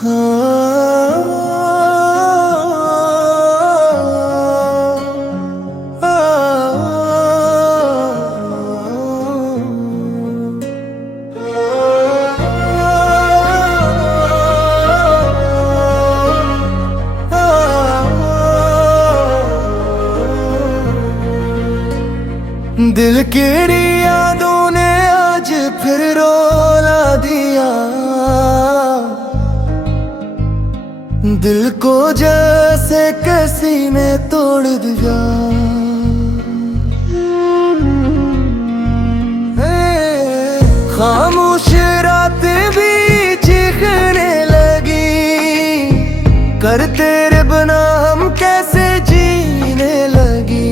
दिल की यादों ने आज फिर रोला दिया, दिल को जैसे किसी ने तोड़ दिया। खामोश रातें भी चीखने लगी, कर तेरे बिना हम कैसे जीने लगी।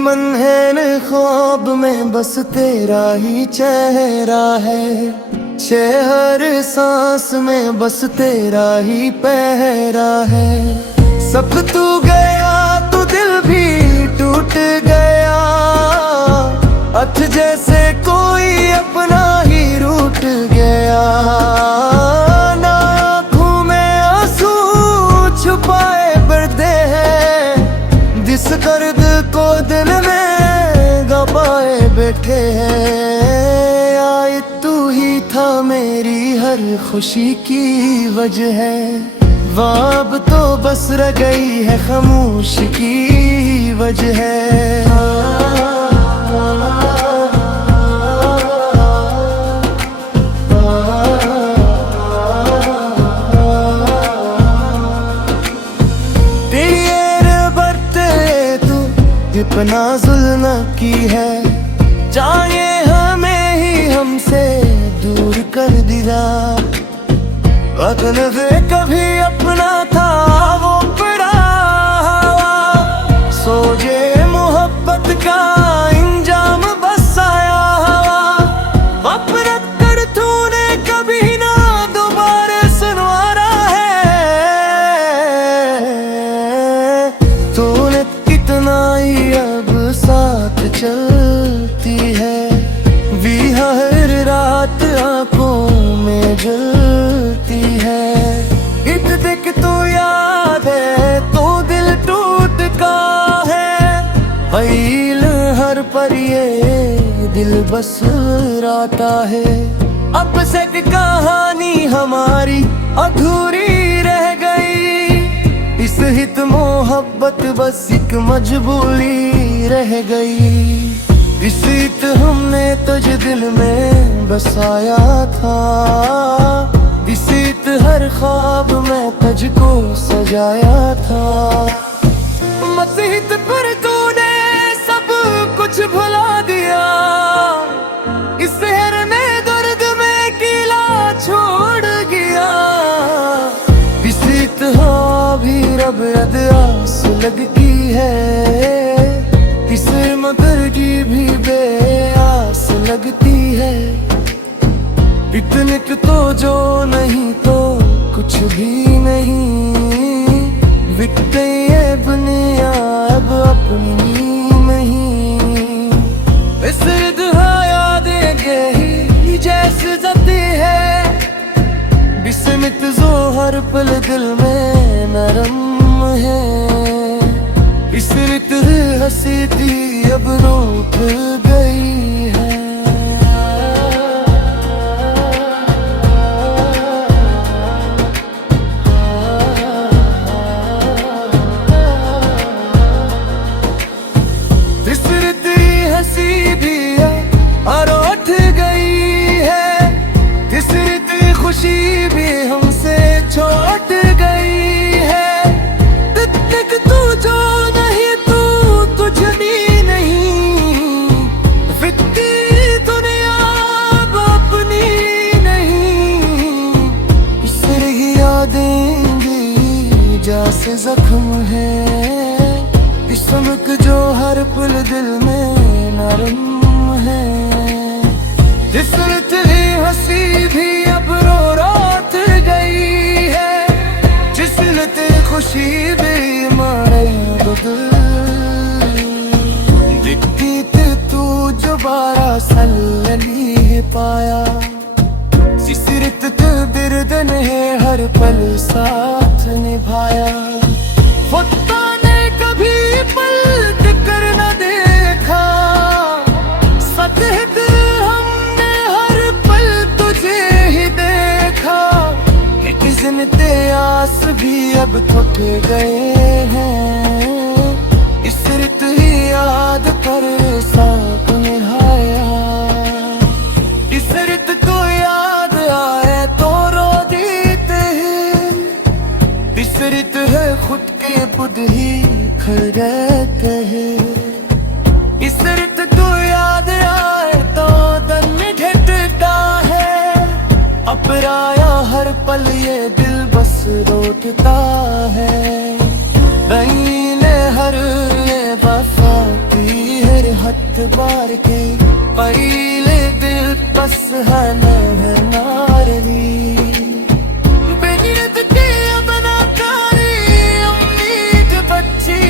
मन है न ख्वाब में बस तेरा ही चेहरा है, हर सांस में बस तेरा ही पहरा है। सब तू गया तो दिल भी टूट गया, अथ जैसे कोई अपना ही रूठ गया। ना आँखों में आंसू छुपाए बढ़ते हैं, जिस दर्द को दिल में दबाए बैठे हैं। आए तू ही था मेरी हर खुशी की वजह है, वाब तो बस रह गई है खामोश की वजह है। अपना जुल्म की है, चाहे हमें ही हमसे दूर कर दिया। वतन से कभी अपना था वो पड़ा हवा, सोचे मोहब्बत का इंजाम बस आया हवा। नफरत कर तूने कभी ना दोबारा सुनवारा है, तूने कितना ही अब साथ चलती है। भी हर रात आंखों में जलती है, इत देख तो याद है तो दिल टूट का है। फैल हर पर ये दिल बस राता है, अब से कहानी हमारी अधूरी रह गई। इस हित मोहब्बत बस एक मजबूरी रह गई। इस हित हमने तुझे दिल में बसाया था, इस हित हर ख्वाब में तुझको सजाया था। मसीहत पर तूने सब कुछ भुला दिया, इस शहर में दर्द में किला छोड़ गया। इस हित भी रब आस लगती है, इस मगर की भी बेआस लगती है। इतने तो जो नहीं तो कुछ भी नहीं, बिकते ये दुनिया अब अपनी नहीं। इस यादें गही जैसे जाती है, बिस्मित जो हर पल दिल में नरम है। इस रित हंसी थी अब रूठ गई है। इस रित हंसी भी और उठ गई है, इस रित खुशी भी हमसे छूट गई है। तू जो नहीं तू तुझनी नहीं, फिक्री दुनिया अब अपनी नहीं। इस यादें भी जैसे जख्म है, इस समक जो हर पल दिल में नरम है। जिस तेरी हंसी भी अब रो रात गई है, जिसने तेरी खुशी भी मारे बदल। दिखती थी तू जो बारा सल्ली पाया, जिस रित बिरदन है पल साथ निभाया। खुदा ने कभी पलट कर न देखा, सतहत हमने हर पल तुझे ही देखा। जिनते आस भी अब थक गए हैं, इस रित ही याद कर साथ निभाया। इस रित को याद आए तो रो देते हैं, इस रित है खुद के बुध ही खड़े हैं। इस रित को याद आए तो दम घटता है, अपराया हर पल ये दिल बस रोकता है। ने हर वफा की हर हथ बार के, पहले दिल बस है नारी। बेनीत के अपना कारी उम्मीद बच्ची,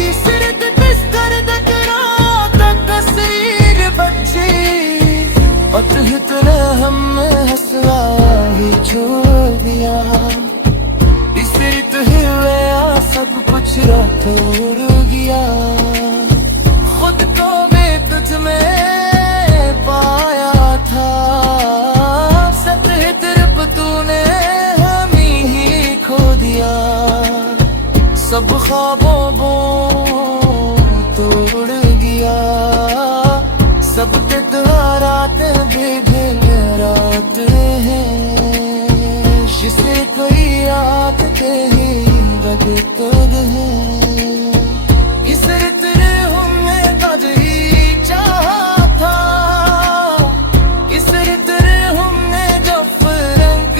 इस रित बिस्तर दकरा तक तस्वीर बच्ची। अतहत ने हमें हंसवा ही छोड़ दिया, इस रित ही सब कुछ तोड़ गया। खुद को भी तुझ में पाया था, सतह तरफ तूने हम ही खो दिया। सब ख्वाबों को तोड़ गया, सब रात भी रात है। जिसे कोई याद के ही बदतोद है, इस रित ने हमने बद ही चाहा था। इस रित ने हमने जब रंग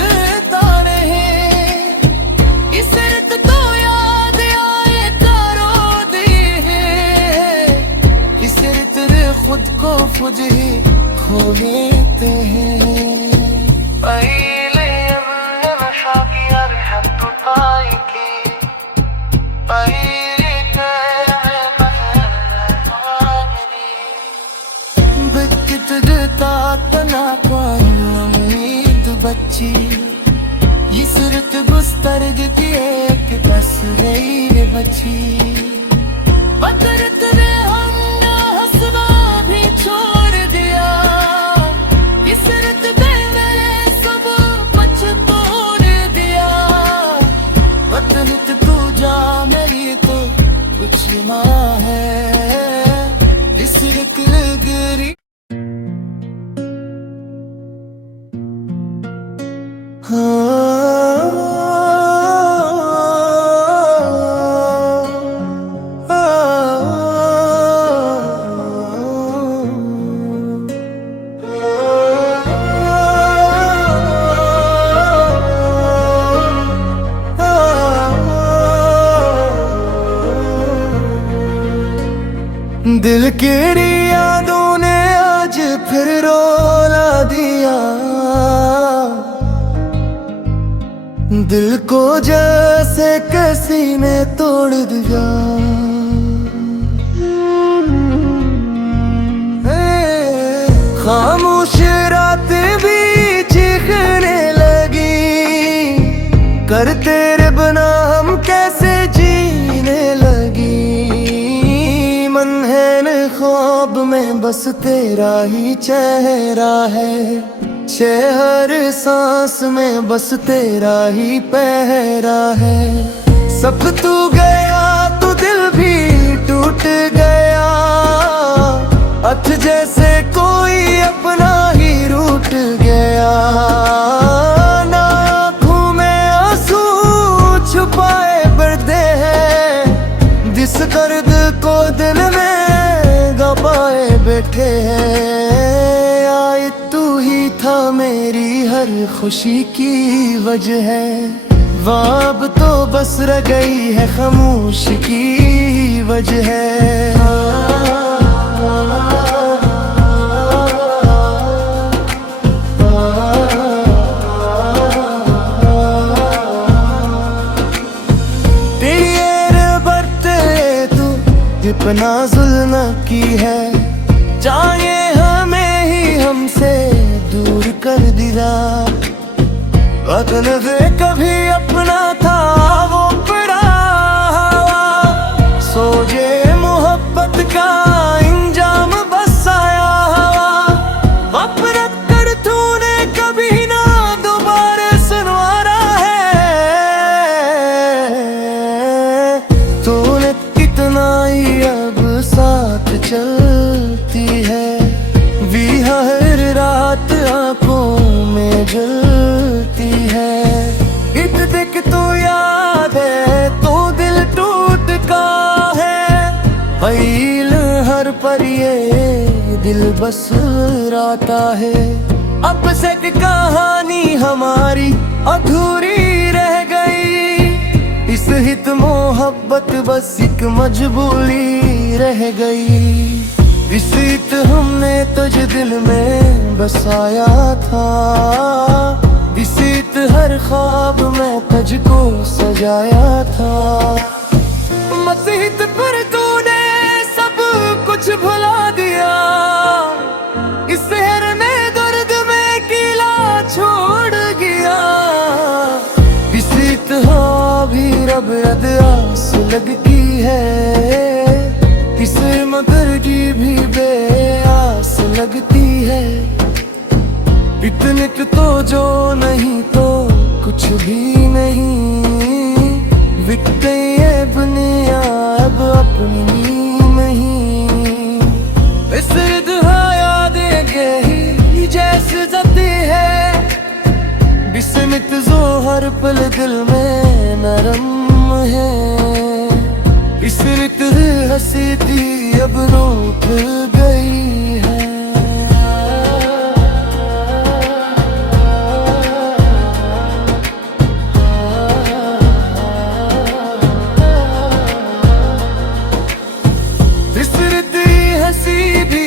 तारे हैं, इस रित तो याद आए करो दी है। इस रित ने खुद को खुद ही खो लेते हैं। पहले हमने नशा किया रहत पाई की, बिकट देता तना कोई उम्मीद बच्ची। ये सूरत गुस्तरद की एक तस्वीर बची। बदरत ने हमने हंसना भी छोड़ दिया, ये सूरत मैंने सब कुछ तोड़ दिया। बदरत तू जा मेरी तो कुछ माँ है, इस रिकल गिरी। दिल की यादों ने आज फिर रोला दिया, दिल को जैसे किसी ने तोड़ दिया। खामोश रातें भी चीखने लगी, कर तेरे बिना हम कैसे जीने लगी। मन है न ख्वाब में बस तेरा ही चेहरा है, हर सांस में बस तेरा ही पहरा है। सब तू गया तो दिल भी टूट गया, अथ जैसे कोई अपना ही रूठ गया। ना आँखों में आंसू छुपाए बढ़ते हैं, जिस दर्द को दिल में गवाए बैठे हैं। आए तू ही था मेरी हर खुशी की वजह है, वाब तो बस रह गई है खामोश की वजह है। अपना जुल्म की है, चाहे हमें ही हमसे दूर कर दिया। अदन वे कभी अपना था वो पड़ा हुआ, सोचे मोहब्बत का इंजाम बस आया हुआ। अपना कर तूने कभी ना दोबारा सुनवारा है, तूने कितना ही अब साथ चलती है, भी हर रात आंखों में जलती है। इत देख तो याद है तो दिल टूट का है, पहल हर पर ये दिल बस राता है। अब से कहानी हमारी अधूरी रह गई, इस हित मोहब्बत बस एक मजबूरी रह गई। इसीत हमने तुझे दिल में बसाया था, इसीत हर ख्वाब में तुझको सजाया था। मसीत पर तूने सब कुछ भुला दिया, इस शहर में दर्द में किला छोड़ गया। इसीत हाँ भी रब रद आस लगती है, इसे मगर की भी बेआस लगती है। इतने तो जो नहीं तो कुछ भी नहीं, बिकते ये दुनिया अब अपनी नहीं। इस यादें गही जैसे जती है, बिस्मित जो हर पल दिल में नरम है। इस रित हंसी थी अब रूठ गई है। इस रित हंसी भी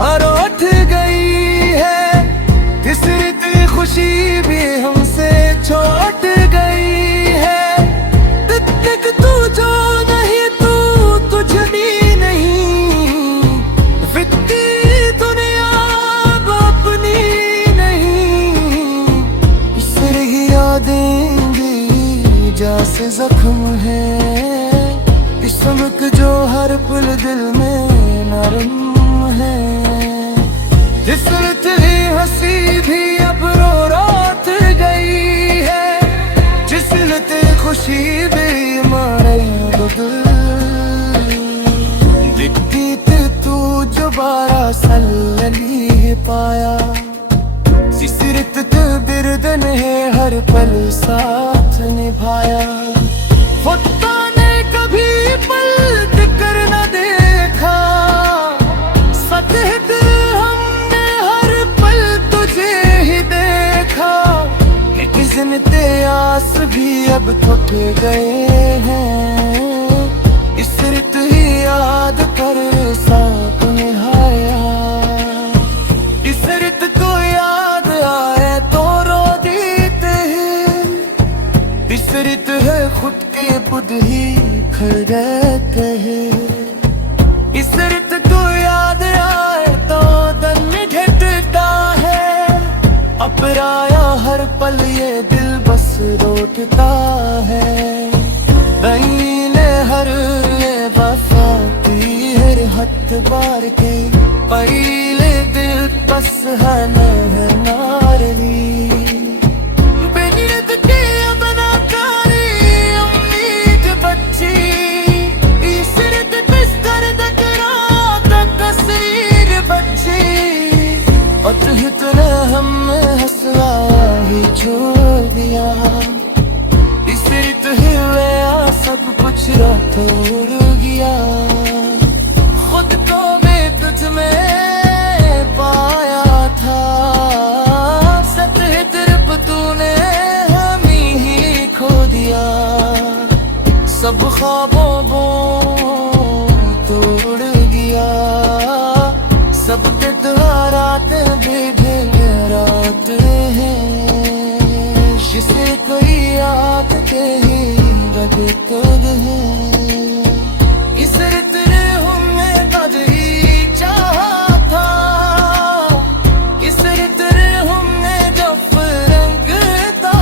और उठ गई है, इस रित खुशी भी हमसे छूट गई है। तितलिक तू जो नहीं तू तुझनी नहीं, फिक्री दुनिया अब अपनी नहीं। इस रही यादें भी जैसे जख्म है, इस चमक जो हर पल दिल में नरम है। जिस तेरी हंसी भी अब रो रात गई है, जिसने तेरी खुशी भी मारे बदल। दिखती थी तू जो बारा सल्ली पाया, जिस रित ते बिरद ने हर पल साथ निभाया। फुत्ता ने कभी पलट कर न देखा, सतहत हमने हर पल तुझे ही देखा। किसन ते आस भी अब थक गए हैं, इस रित ही याद कर साथ निभाया। इस रित को याद आए तो रो देते हैं, इस रित है खुद के खुद ही खड़ते हैं। इस रित को याद आए तो दम घटता है, अपराया हर पल ये दिल बस रोकता है। ने हर ये वफा की हर हथ बार के, पहले दिल बस है नारी। इतना हमने हंसवा ही छोड़ दिया, इस रित हुआ सब कुछ तोड़ गया। खुद को भी तुझ में पाया था, सतह तरफ तूने हमी ही खो दिया। सब ख्वाबों को तोड़ गया, सब रात रात है, जिसे कोई याद के ही लगता है। इस रित ने हमें बदली चाहा था, इस रित ने हमने जो रंगता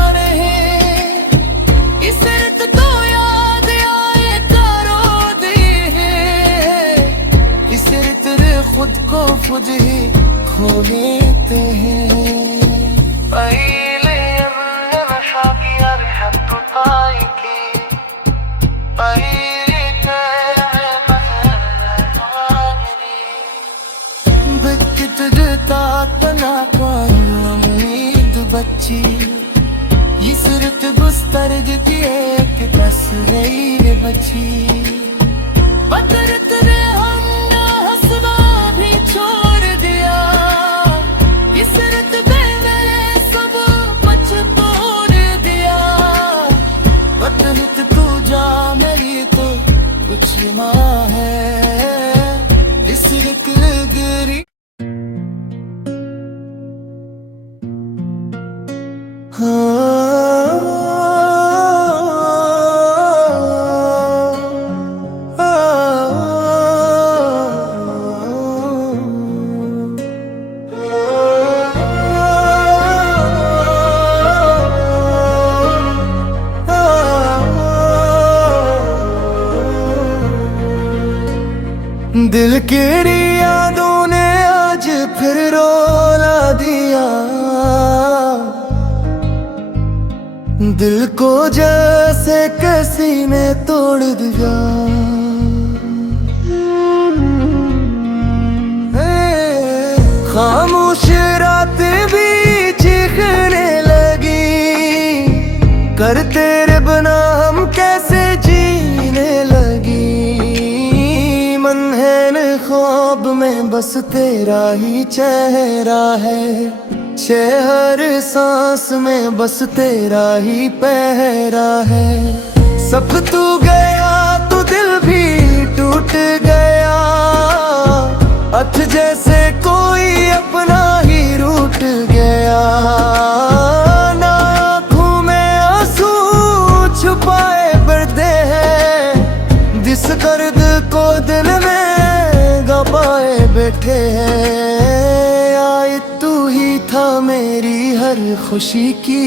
ही खो लेते हैं पहले मशाकियार हत्तुताई की बच्ची ये सूरत गुस्तर की एक तस्वीर बची बदरत ने हमने हंसना भी छोड़ दिया ये सूरत मैंने सब कुछ तोड़ दिया बदरत तू जा मेरी तो कुछ माँ है इस गिरी दिल की यादों ने आज फिर रोला दिया दिल को जैसे किसी ने तोड़ दिया खामोश रातें भी चीखने लगी कर तेरे बिना हम कैसे जीने लगी मन है न ख्वाब में बस तेरा ही चेहरा है हर सांस में बस तेरा ही पहरा है सब तू गया तो दिल भी टूट गया अथ जैसे कोई अपना ही रूठ गया ना आँखों में आंसू छुपाए बढ़ते हैं जिस दर्द को दिल में गवाए बैठे हैं आए तू ही था मेरी हर खुशी की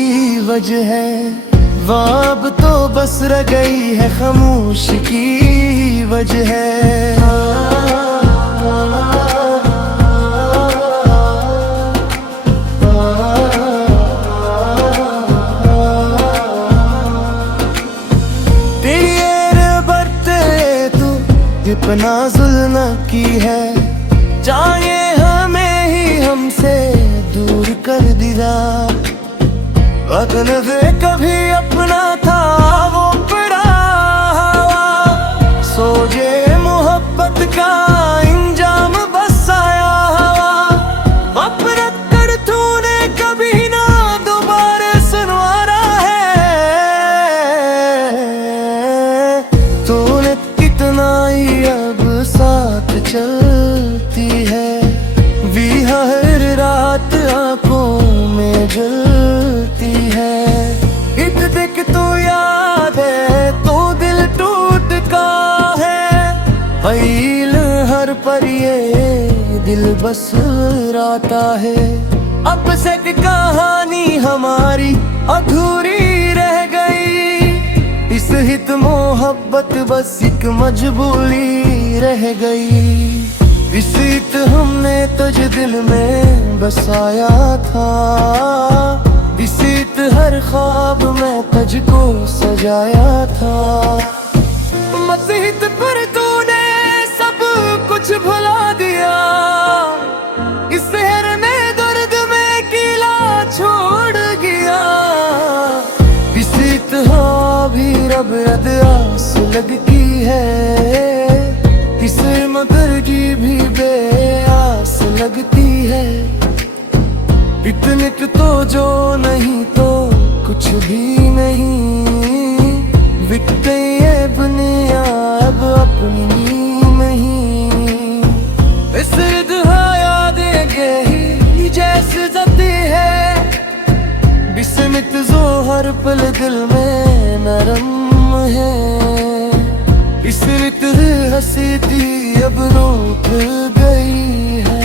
वजह है वाब तो बस रह गई है खामोश की वजह है इतना जुल्म की है चाहे हमें ही हमसे दूर कर दिया वतन से कभी अपना था वो पड़ा सोचे मोहब्बत का इंजाम बस आया अपरत कर तूने कभी ना दोबारा सुनवारा है तूने कितना ही अब साथ चलती है भी हर रात आंखों में जलती है इत देख तो याद है तो दिल टूट का है फैल हर पर ये दिल बस राता है अब से कहानी हमारी अधूरी रह गई इस हित मोहब्बत बस एक मजबूरी रह गई इस हित हमने तुझे दिल में बसाया था इस हित हर ख्वाब में तुझको सजाया था मसीहत पर तूने सब कुछ भुला दिया इस शहर में दर्द में किला छोड़ गया इस हित भी रब रद आस लगती है इस मगर की भी बेआस लगती है इतने तो जो नहीं तो कुछ भी नहीं बिकते ये दुनिया अब अपनी नहीं इस यादें गई जैसे जाती है बिस्मित जो हर पल दिल में नरम है इस रित हंसी थी अब रूठ गई है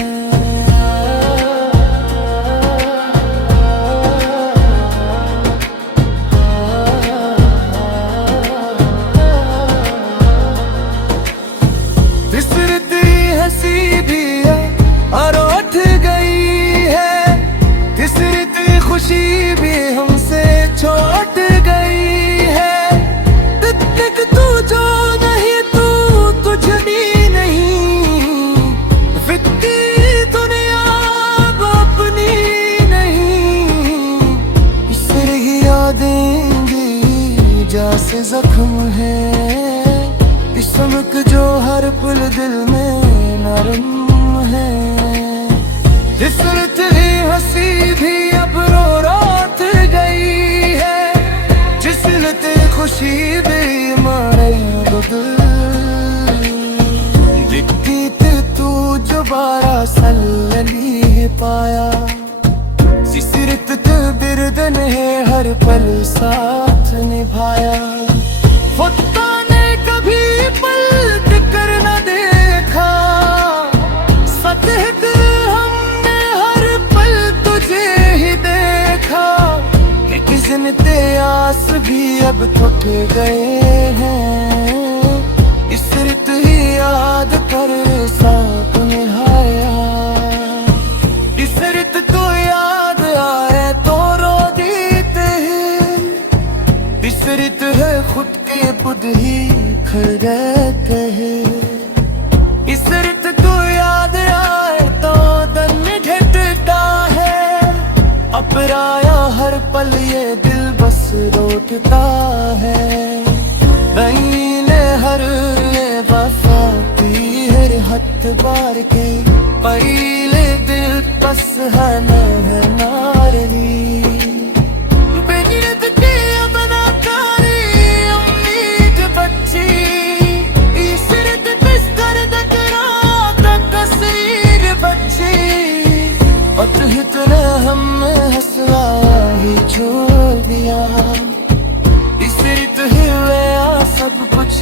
इस रित हंसी भी है और खुशी भी हमसे छूट गई है। तिक तू जो नहीं तू तुझनी नहीं, फिक्की दुनिया अब अपनी नहीं। इससे यादें भी जैसे जख्म है, इस चमक जो हर पल दिल में नरम है। जिसरत हंसी भी अब रो रात गई है, जिसनत खुशी भी मारे बदल। दिखती ते तू जो बारा सल्लनी पाया, जिसरत बिरदन है हर पल साथ निभाया। फुत्ता ने कभी पलट कर न देखा, सतह हमने हर पल तुझे ही देखा। किसन ते आस भी अब टूट गए हैं, इस रित ही याद कर साथ निभाया। इस रित को याद आए तो रो देते हैं, इस रित है खुद के खुद ही खड़ रहते हैं। इस रित को याद आए तो दम घटता है, अपराया हर पल ये दिल बस रोटता है। ने हर वफा की हर हथ बार के, पहले दिल बस है नारी। इतना हम हंसवा ही छोड़ दिया, इस रित हुए सब कुछ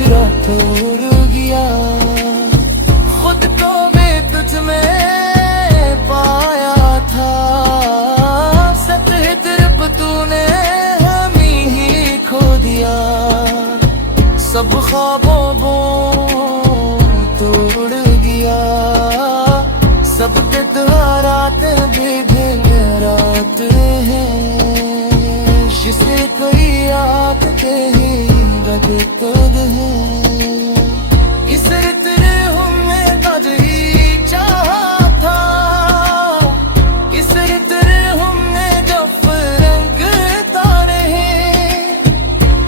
तोड़ गया। खुद को भी तुझ में पाया था, सतह तरफ तूने हम ही खो दिया। सब ख्वाबों को तोड़ गया, सब रात भी रात है। जिसे कोई याद के ही गद है, इस रित ने हमें गद ही चाहा था। इस रित ने हमें जफ रंग तारे हैं,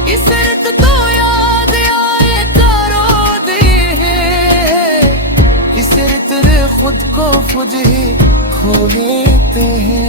इस रित तो याद आए करो दी है। इस रित ने खुद को खुद ही खो लेते हैं।